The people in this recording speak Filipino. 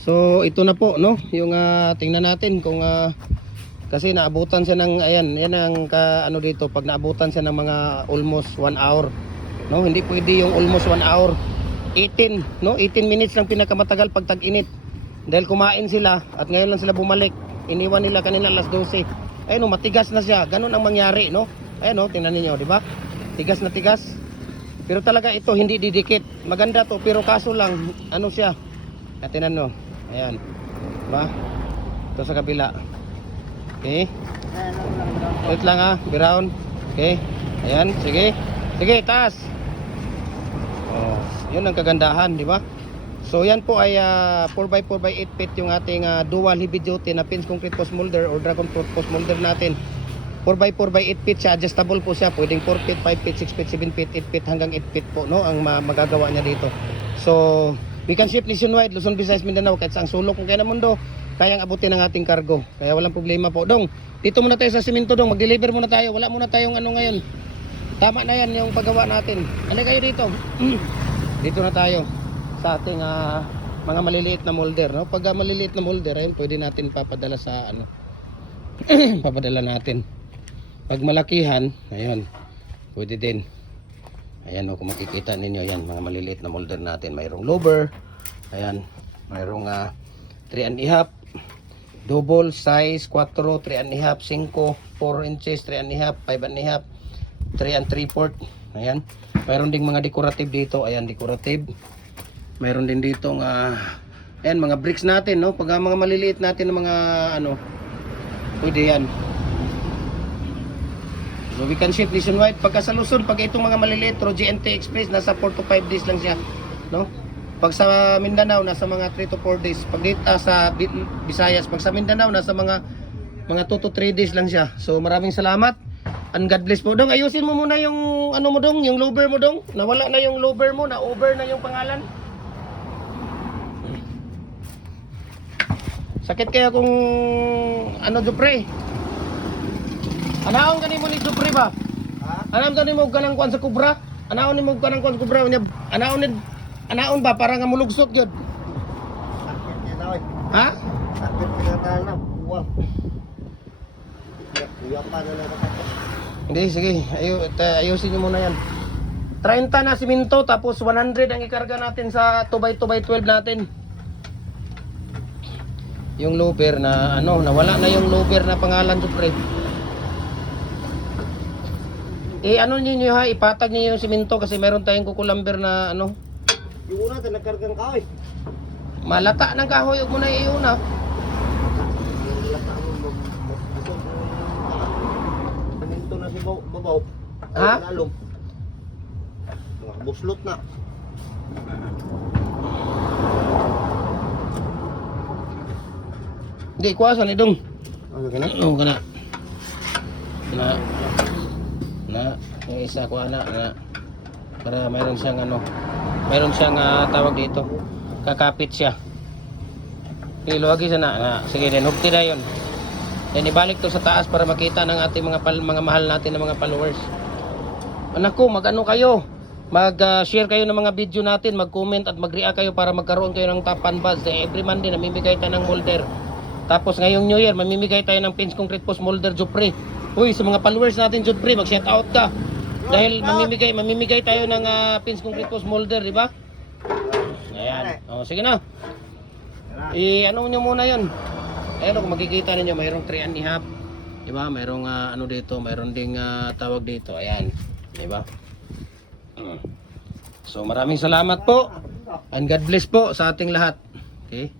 So ito na po, no, yung tingnan natin kung kasi naabutan siya ng, ayan, yan ang ano dito, pag naabutan siya ng mga almost 1 hour, no, hindi pwede yung almost 1 hour. 18, no, 18 minutes lang pinakamatagal pag tag-init. Dahil kumain sila at ngayon lang sila bumalik. Iniwan nila kanina alas 12. Ayun, no, matigas na siya. Ganun ang mangyari, no. Ayun, no, tingnan niyo, di ba? Tigas na tigas. Pero talaga ito hindi didikit. Maganda to, pero kaso lang ano siya. Tingnan no. Ayan. Diba? Ito sa kabila. Okay. Wait lang brown. Okay. Ayan, sige. Sige, taas. Oh, 'yun ang kagandahan, di ba? So yan po ay 4x4 by 8 feet yung ating dual heavy duty na pins concrete post molder or dragon fruit post molder natin. 4x4 by 8 feet siya, adjustable po siya. Pwedeng 4 feet, 5 feet, 6 feet, 7 feet, 8 feet hanggang 8 feet po, no, ang magagawa niya dito. So we can ship nationwide, Luzon, Visayas, Mindanao, kahit saang sulok kung kaya na mundo, kayang abutin ng ating cargo. Kaya walang problema po. Dong, dito muna tayo sa simento, Dong. Mag-deliver muna tayo. Wala muna tayong ano ngayon. Tama na yan yung paggawa natin. Halika kayo dito. Dito na tayo sa ating mga maliliit na molder, no? Pag maliliit na molder, ayun, pwede natin papadala sa ano. Papadala natin. Pag malakihan, ayun, pwede din. Ayan, kung makikita ninyo, yan, mga maliliit na molder natin. Mayroong lower, ayan, mayroong 3.5, double size, 4, 3.5, 5, 4 inches, 3.5, 5.5, 3 and 3/4. Ayan, mayroon ding mga decorative dito. Ayan, decorative. Mayroon din dito ayan, mga bricks natin, no? Pag mga maliliit natin na mga ano, pwede yan. So we can ship nationwide. Pagka sa Luzon, pag itong mga maliliit, GNT Express, nasa 4 to 5 days lang siya, no? Pag sa Mindanao, nasa mga 3 to 4 days. Pag dito sa Visayas, pag sa Mindanao, nasa mga 2 to 3 days lang siya. So maraming salamat. And God bless po. Dong, ayusin mo muna yung ano mo, Dong, yung lower mo, Dong. Nawala na yung lower mo, na-over na yung pangalan. Sakit kaya kung ano, Dupre. Anaon ganin mo ni Dupre ba? Ha? Anaon ganin mo ganang kuan sa kubra? Anaon ni mo ganang kuan sa kubra? Anaon ba para nga mulugsot gyud? Sakit niya na oy. Ha? Sakit pinatala na. Buwang. Buwang pa na lang. Hindi, sige. Ayusin nyo muna yan. 30 na simento, tapos 100 ang ikarga natin sa 2x2x12 natin. Yung lower na ano, nawala na yung lower na pangalan, Dupre. Ano niyo ha, ipatag niyo yung simento kasi meron tayong kukulamber na ano. Yung una, nagkargang kahoy. Malata ng kahoy, huwag mo na iuna. Paninto na si Babaw. Ha? Nalong. Buslot na. Hindi, kuwasan ni Dong. Ano ka na? Oo, kana. Na, yung isa ko na para mayroon siyang ano, mayroon siyang tawag dito, kakapit siya. Iluwagi sana na, sige din, hugti na yun. Then ibalik to sa taas para makita ng ating mga mahal natin na mga followers. Anak ko, mag-ano kayo, mag-share kayo ng mga video natin, mag-comment at mag-react kayo para magkaroon kayo ng top 1 buds. Every Monday namimigay tayo ng molder. Tapos ngayong New Year, mamimigay tayo ng pins concrete post molder Jupre. Uy, sa mga followers natin Jupre, mag-shout out ka. Dahil mamimigay tayo ng pins concrete post molder, di ba? Ayan. Oh, sige na. Ano nyo muna 'yon. Ayun, kung makikita ninyo, mayroong 3.5, di ba? Mayroong ano dito, mayroon ding tawag dito. Ayan, di ba? So maraming salamat po. And God bless po sa ating lahat. Okay?